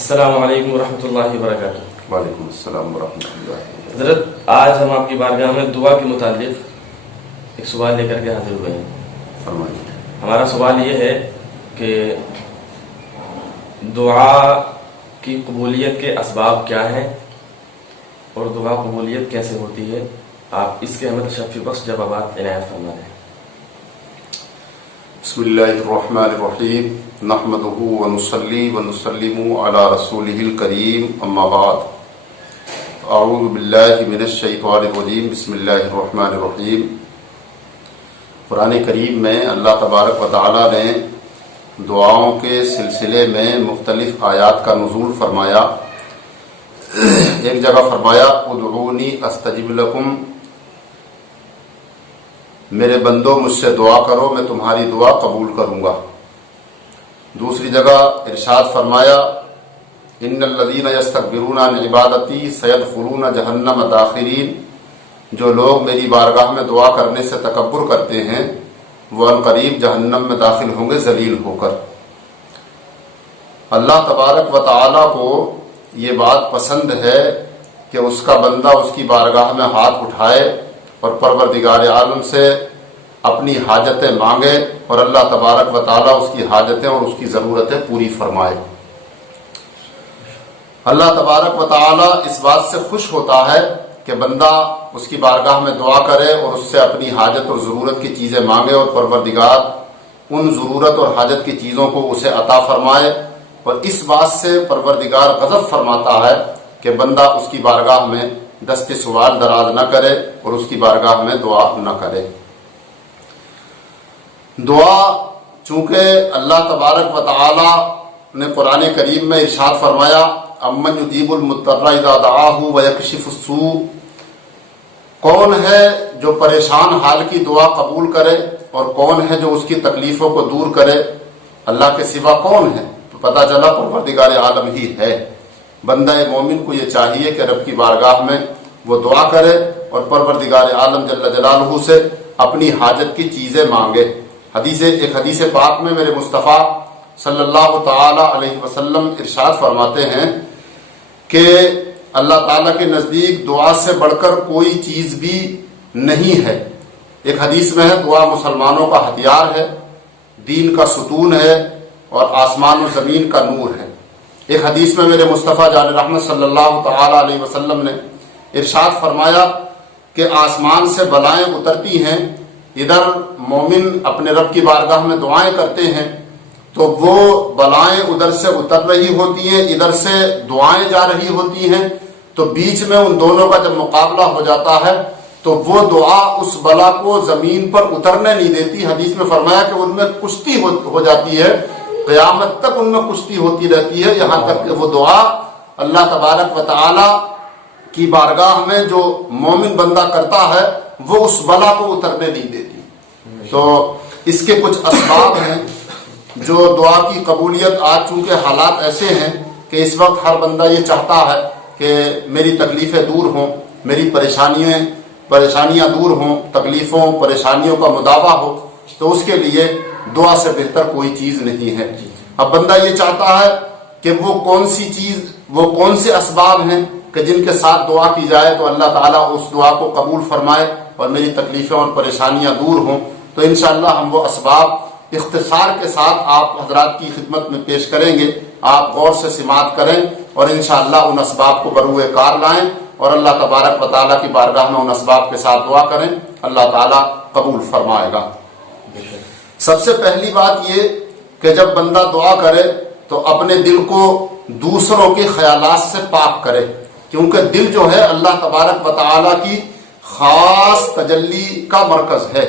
السلام علیکم ورحمۃ اللہ وبرکاتہ۔ وعلیکم السلام ورحمۃ اللہ۔ حضرت، آج ہم آپ کی بارگاہ میں دعا کے متعلق ایک سوال لے کر کے حاضر ہوئے ہیں۔ فرمائیے۔ ہمارا سوال یہ ہے کہ دعا کی قبولیت کے اسباب کیا ہیں اور دعا قبولیت کیسے ہوتی ہے؟ آپ اس کے ہمیں تشفی بخش جوابات عنایت فرما دیں۔ بسم اللہ الرحمن الرحیم، نحمدہ ونصلی ونسلم علی رسولہ الکریم، اما بعد، اعوذ باللہ من الشیطان الرجیم، بسم اللہ الرحمن الرحیم۔ قرآن کریم میں اللہ تبارک و تعالی نے دعاؤں کے سلسلے میں مختلف آیات کا نزول فرمایا۔ ایک جگہ فرمایا ادعونی استجب لکم، میرے بندو مجھ سے دعا کرو میں تمہاری دعا قبول کروں گا۔ دوسری جگہ ارشاد فرمایا ان الذین یستکبرون عن عبادتی سیدخلون جہنم داخرین، جو لوگ میری بارگاہ میں دعا کرنے سے تکبر کرتے ہیں وہ عنقریب جہنم میں داخل ہوں گے ذلیل ہو کر۔ اللہ تبارک و تعالی کو یہ بات پسند ہے کہ اس کا بندہ اس کی بارگاہ میں ہاتھ اٹھائے اور پروردگار عالم سے اپنی حاجتیں مانگے اور اللہ تبارک و تعالی اس کی حاجتیں اور اس کی ضرورتیں پوری فرمائے۔ اللہ تبارک و تعالی اس بات سے خوش ہوتا ہے کہ بندہ اس کی بارگاہ میں دعا کرے اور اس سے اپنی حاجت اور ضرورت کی چیزیں مانگے اور پروردگار ان ضرورت اور حاجت کی چیزوں کو اسے عطا فرمائے، اور اس بات سے پروردگار غضب فرماتا ہے کہ بندہ اس کی بارگاہ میں دست سوال دراز نہ کرے اور اس کی بارگاہ میں دعا نہ کرے۔ دعا چونکہ اللہ تبارک و تعالی نے قرآن کریم میں ارشاد فرمایا امن یجیب المضطر اذا دعاہ ویکشف السوء، کون ہے جو پریشان حال کی دعا قبول کرے اور کون ہے جو اس کی تکلیفوں کو دور کرے؟ اللہ کے سوا کون ہے؟ تو پتہ چلا پروردگار عالم ہی ہے۔ بندہ مومن کو یہ چاہیے کہ رب کی بارگاہ میں وہ دعا کرے اور پروردگار عالم جل جلالہ سے اپنی حاجت کی چیزیں مانگے۔ ایک حدیث پاک میں میرے مصطفیٰ صلی اللہ تعالی علیہ وسلم ارشاد فرماتے ہیں کہ اللہ تعالیٰ کے نزدیک دعا سے بڑھ کر کوئی چیز بھی نہیں ہے۔ ایک حدیث میں ہے دعا مسلمانوں کا ہتھیار ہے، دین کا ستون ہے اور آسمان و زمین کا نور ہے۔ ایک حدیث میں میرے مصطفیٰ جان رحمت صلی اللہ تعالی علیہ وسلم نے ارشاد فرمایا کہ آسمان سے بلائیں اترتی ہیں، ادھر مومن اپنے رب کی بارگاہ میں دعائیں کرتے ہیں تو وہ بلائیں ادھر سے اتر رہی ہوتی ہیں، ادھر سے دعائیں جا رہی ہوتی ہیں، تو بیچ میں ان دونوں کا جب مقابلہ ہو جاتا ہے تو وہ دعا اس بلا کو زمین پر اترنے نہیں دیتی۔ حدیث میں فرمایا کہ ان میں کشتی ہو جاتی ہے، قیامت تک ان میں کشتی ہوتی رہتی ہے، یہاں تک کہ وہ دعا اللہ تبارک و تعالی کی بارگاہ میں جو مومن بندہ کرتا ہے وہ اس بلا کو اترنے نہیں دیتی۔ تو اس کے کچھ اسباب ہیں جو دعا کی قبولیت، آج چونکہ حالات ایسے ہیں کہ اس وقت ہر بندہ یہ چاہتا ہے کہ میری تکلیفیں دور ہوں، میری پریشانیاں دور ہوں، تکلیفوں پریشانیوں کا مداوع ہو، تو اس کے لیے دعا سے بہتر کوئی چیز نہیں ہے۔ اب بندہ یہ چاہتا ہے کہ وہ کون سے اسباب ہیں کہ جن کے ساتھ دعا کی جائے تو اللہ تعالیٰ اس دعا کو قبول فرمائے اور میری تکلیفیں اور پریشانیاں دور ہوں۔ تو انشاءاللہ ہم وہ اسباب اختصار کے ساتھ آپ حضرات کی خدمت میں پیش کریں گے، آپ غور سے سماعت کریں اور انشاءاللہ ان اسباب کو بروئے کار لائیں اور اللہ تبارک و تعالیٰ کی بارگاہ میں ان اسباب کے ساتھ دعا کریں، اللہ تعالیٰ قبول فرمائے گا۔ سب سے پہلی بات یہ کہ جب بندہ دعا کرے تو اپنے دل کو دوسروں کے خیالات سے پاک کرے، کیونکہ دل جو ہے اللہ تبارک و تعالیٰ کی خاص تجلی کا مرکز ہے۔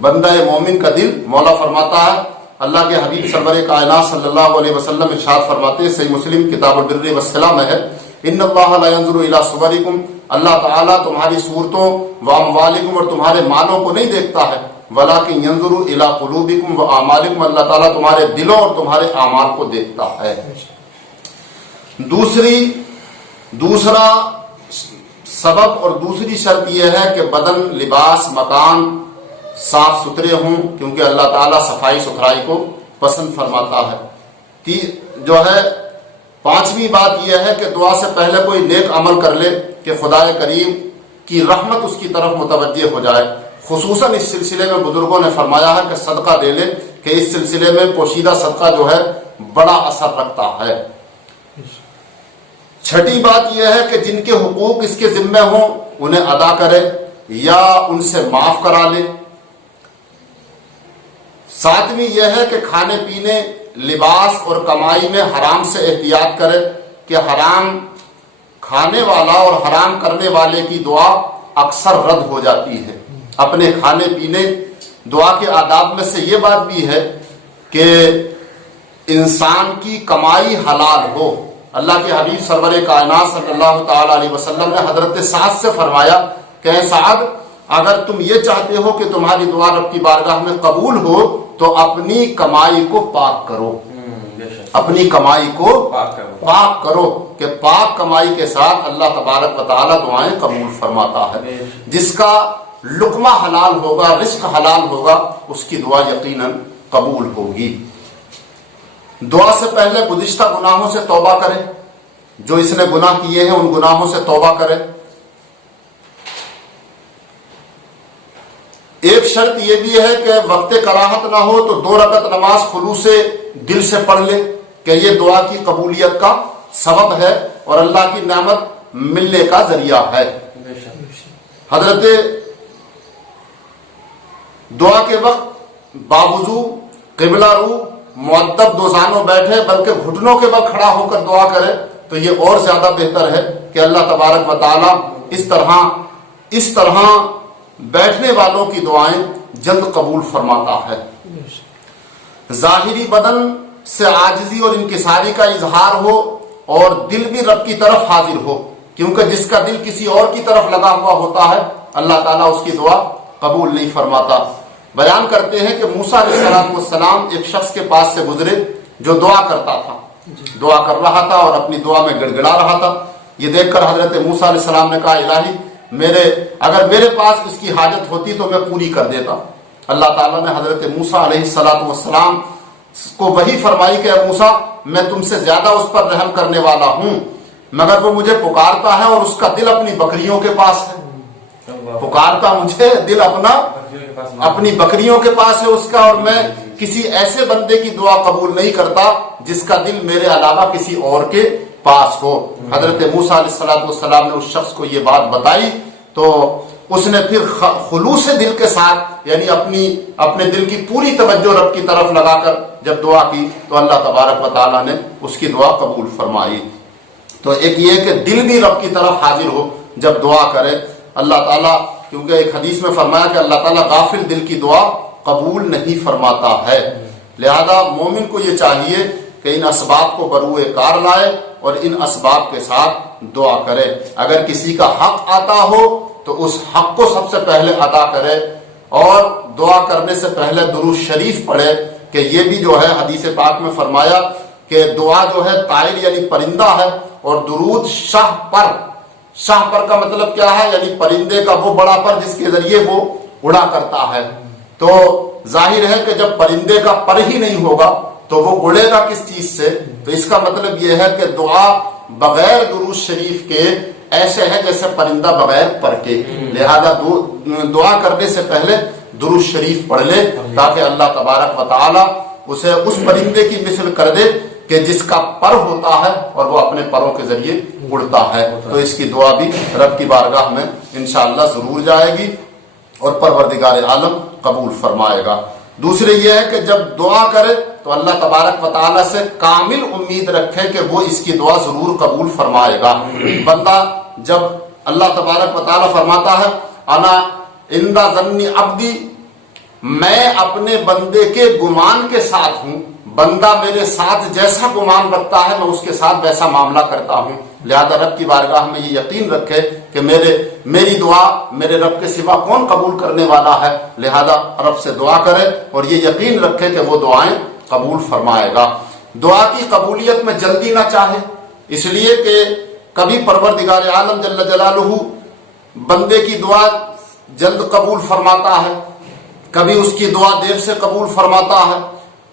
بندہ مومن کا دل، مولا فرماتا ہے، اللہ کے حبیب سرور کائنات صلی اللہ علیہ وسلم ارشاد فرماتے ہیں، صحیح مسلم کتاب البر والصلہ میں ہے، ان اللہ لا ينظر الى صورکم، اللہ تعالیٰ تمہاری صورتوں و اموالکم اور تمہارے مالوں کو نہیں دیکھتا ہے، ولکن ينظر الى قلوبکم و اعمالکم، اللہ تعالیٰ تمہارے دلوں اور تمہارے اعمال کو دیکھتا ہے۔ دوسرا سبب اور دوسری شرط یہ ہے کہ بدن، لباس، مکان صاف ستھرے ہوں، کیونکہ اللہ تعالیٰ صفائی ستھرائی کو پسند فرماتا ہے۔ جو ہے 5ویں بات یہ ہے کہ دعا سے پہلے کوئی نیک عمل کر لے کہ خدا کریم کی رحمت اس کی طرف متوجہ ہو جائے. خصوصاً اس سلسلے میں بزرگوں نے فرمایا ہے کہ صدقہ دے لے کہ اس سلسلے میں پوشیدہ صدقہ جو ہے بڑا اثر رکھتا ہے. 6ٹھی بات یہ ہے کہ جن کے حقوق اس کے ذمہ ہوں انہیں ادا کرے یا ان سے معاف کرا لے. 7ویں یہ ہے کہ کھانے پینے، لباس اور کمائی میں حرام سے احتیاط کرے کہ حرام کھانے والا اور حرام کرنے والے کی دعا اکثر رد ہو جاتی ہے. اپنے کھانے پینے، دعا کے آداب میں سے یہ بات بھی ہے کہ انسان کی کمائی حلال ہو. اللہ کے حبیب سرور کائنات صلی اللہ تعالی علیہ وسلم نے حضرت سعد سے فرمایا کہ اے سعد، اگر تم یہ چاہتے ہو کہ تمہاری دعا رب کی بارگاہ میں قبول ہو تو اپنی کمائی کو پاک کرو. اپنی کمائی کو پاک کرو کہ پاک کمائی کے ساتھ اللہ تبارک و تعالی دعائیں قبول فرماتا ہے. جس کا لقمہ حلال ہوگا، رزق حلال ہوگا، اس کی دعا یقیناً قبول ہوگی. دعا سے پہلے گزشتہ گناہوں سے توبہ کرے. جو اس نے گناہ کیے ہیں ان گناہوں سے توبہ کرے. ایک شرط یہ بھی ہے کہ وقت کراہت نہ ہو تو 2 رکعت نماز خلوص دل سے پڑھ لے کہ یہ دعا کی قبولیت کا سبب ہے اور اللہ کی نعمت ملنے کا ذریعہ ہے. حضرت دعا کے وقت باوضو قبلہ رو مؤدب دوزانوں بیٹھے بلکہ گھٹنوں کے وقت کھڑا ہو کر دعا کرے تو یہ اور زیادہ بہتر ہے کہ اللہ تبارک و تعالی اس طرح بیٹھنے والوں کی دعائیں جلد قبول فرماتا ہے. ظاہری بدن سے عاجزی اور انکساری کا اظہار ہو اور دل بھی رب کی طرف حاضر ہو، کیونکہ جس کا دل کسی اور کی طرف لگا ہوا ہوتا ہے اللہ تعالیٰ اس کی دعا قبول نہیں فرماتا. بیان کرتے ہیں کہ موسیٰ علیہ السلام ایک شخص کے پاس سے گزرے جو دعا کرتا تھا، دعا کر رہا تھا اور اپنی دعا میں گڑگڑا رہا تھا. یہ دیکھ کر حضرت موسیٰ علیہ السلام نے کہا الہی اگر میرے پاس اس کی حاجت ہوتی تو میں پوری کر دیتا. اللہ تعالیٰ نے حضرت موسیٰ علیہ السلام کو وہی فرمائی کہ اے موسیٰ میں تم سے زیادہ اس پر رحم کرنے والا ہوں، مگر وہ مجھے پکارتا ہے اور اس کا دل اپنی بکریوں کے پاس ہے. پکارتا مجھے، دل اپنی بکریوں کے پاس ہے اس کا، اور میں کسی ایسے بندے کی دعا قبول نہیں کرتا جس کا دل میرے علاوہ کسی اور کے پاس ہو. حضرت موسیٰ علیہ السلام نے اس شخص کو یہ بات بتائی تو اس نے پھر خلوص دل کے ساتھ یعنی اپنے دل کی پوری توجہ رب کی طرف لگا کر جب دعا کی تو اللہ تبارک و تعالیٰ نے اس کی دعا قبول فرمائی. تو ایک یہ کہ دل بھی رب کی طرف حاضر ہو جب دعا کرے. اللہ تعالیٰ کیونکہ ایک حدیث میں فرمایا کہ اللہ تعالیٰ غافل دل کی دعا قبول نہیں فرماتا ہے. لہذا مومن کو یہ چاہیے کہ ان اسباب کو بروئے کار لائے اور ان اسباب کے ساتھ دعا کرے. اگر کسی کا حق آتا ہو تو اس حق کو سب سے پہلے ادا کرے اور دعا کرنے سے پہلے درود شریف پڑھے کہ یہ بھی جو ہے حدیث پاک میں فرمایا کہ دعا جو ہے طائر یعنی پرندہ ہے اور درود شاہ پر کا مطلب کیا ہے؟ یعنی پرندے کا وہ بڑا پر جس کے ذریعے وہ اڑا کرتا ہے. تو ظاہر ہے کہ جب پرندے کا پر ہی نہیں ہوگا تو وہ اڑے گا کس چیز سے؟ تو اس کا مطلب یہ ہے کہ دعا بغیر درود شریف کے ایسے ہے جیسے پرندہ بغیر پر کے. لہذا دعا کرنے سے پہلے درود شریف پڑھ لے تاکہ اللہ تبارک و تعالی اسے اس پرندے کی مثل کر دے کہ جس کا پر ہوتا ہے اور وہ اپنے پروں کے ذریعے اڑتا ہے. تو اس کی دعا بھی رب کی بارگاہ میں انشاءاللہ ضرور جائے گی اور پروردگار عالم قبول فرمائے گا. دوسرے یہ ہے کہ جب دعا کرے تو اللہ تبارک و تعالیٰ سے کامل امید رکھے کہ وہ اس کی دعا ضرور قبول فرمائے گا. بندہ جب اللہ تبارک و تعالیٰ فرماتا ہے انا عند ظن عبدی، میں اپنے بندے کے گمان کے ساتھ ہوں، بندہ میرے ساتھ جیسا گمان رکھتا ہے میں اس کے ساتھ ویسا معاملہ کرتا ہوں. لہذا رب کی بارگاہ میں یہ یقین رکھے کہ میری دعا میرے رب کے سوا کون قبول کرنے والا ہے. لہذا رب سے دعا کرے اور یہ یقین رکھے کہ وہ دعائیں قبول فرمائے گا. دعا کی قبولیت میں جلدی نہ چاہے، اس لیے کہ کبھی پروردگار عالم جل جلالہ بندے کی دعا جلد قبول فرماتا ہے، کبھی اس کی دعا دیر سے قبول فرماتا ہے.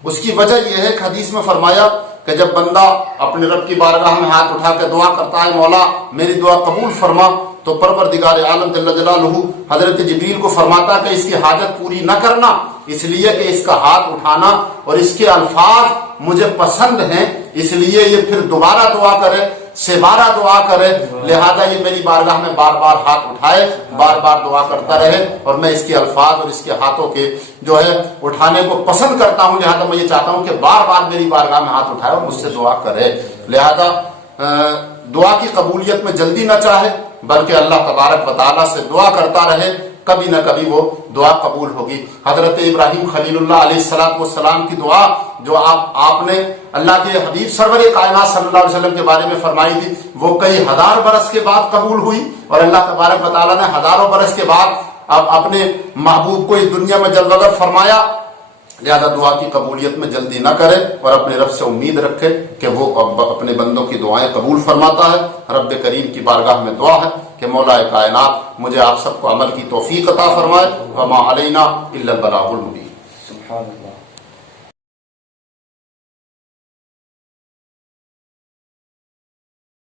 اس کی وجہ یہ ہے کہ حدیث میں فرمایا کہ جب بندہ اپنے رب کی بارگاہ میں ہاتھ اٹھا کے دعا کرتا ہے مولا میری دعا قبول فرما، تو پروردگار عالم جل جلالہ حضرت جبریل کو فرماتا کہ اس کی حاجت پوری نہ کرنا، اس لیے کہ اس کا ہاتھ اٹھانا اور اس کے الفاظ مجھے پسند ہیں، اس لیے یہ پھر دوبارہ دعا کرے، سبارہ دعا کرے، لہذا یہ میری بارگاہ میں بار بار ہاتھ اٹھائے، بار بار دعا کرتا رہے، اور میں اس کے الفاظ اور اس کے ہاتھوں کے جو ہے اٹھانے کو پسند کرتا ہوں، لہذا میں یہ چاہتا ہوں کہ بار بار میری بارگاہ میں ہاتھ اٹھائے اور مجھ سے دعا کرے۔ لہذا دعا کی قبولیت میں جلدی نہ چاہے، بلکہ اللہ تبارک و تعالیٰ سے دعا کرتا رہے، کبھی نہ کبھی وہ دعا قبول ہوگی۔ حضرت ابراہیم خلیل اللہ علیہ السلام کی دعا جو آپ نے اللہ کے حبیب سرور کائنات صلی اللہ علیہ وسلم کے بارے میں فرمائی تھی، وہ کئی ہزار برس کے بعد قبول ہوئی، اور اللہ تبارک و تعالیٰ نے ہزاروں برس کے بعد اب اپنے محبوب کو اس دنیا میں جلوگر فرمایا۔ لہذا دعا کی قبولیت میں جلدی نہ کرے اور اپنے رب سے امید رکھے کہ وہ اپنے بندوں کی دعائیں قبول فرماتا ہے۔ رب کریم کی بارگاہ میں دعا ہے کہ مولا کائنات مجھے آپ سب کو عمل کی توفیق عطا فرمائے، وما علینا الا البلاغ المبین۔ سبحان اللہ۔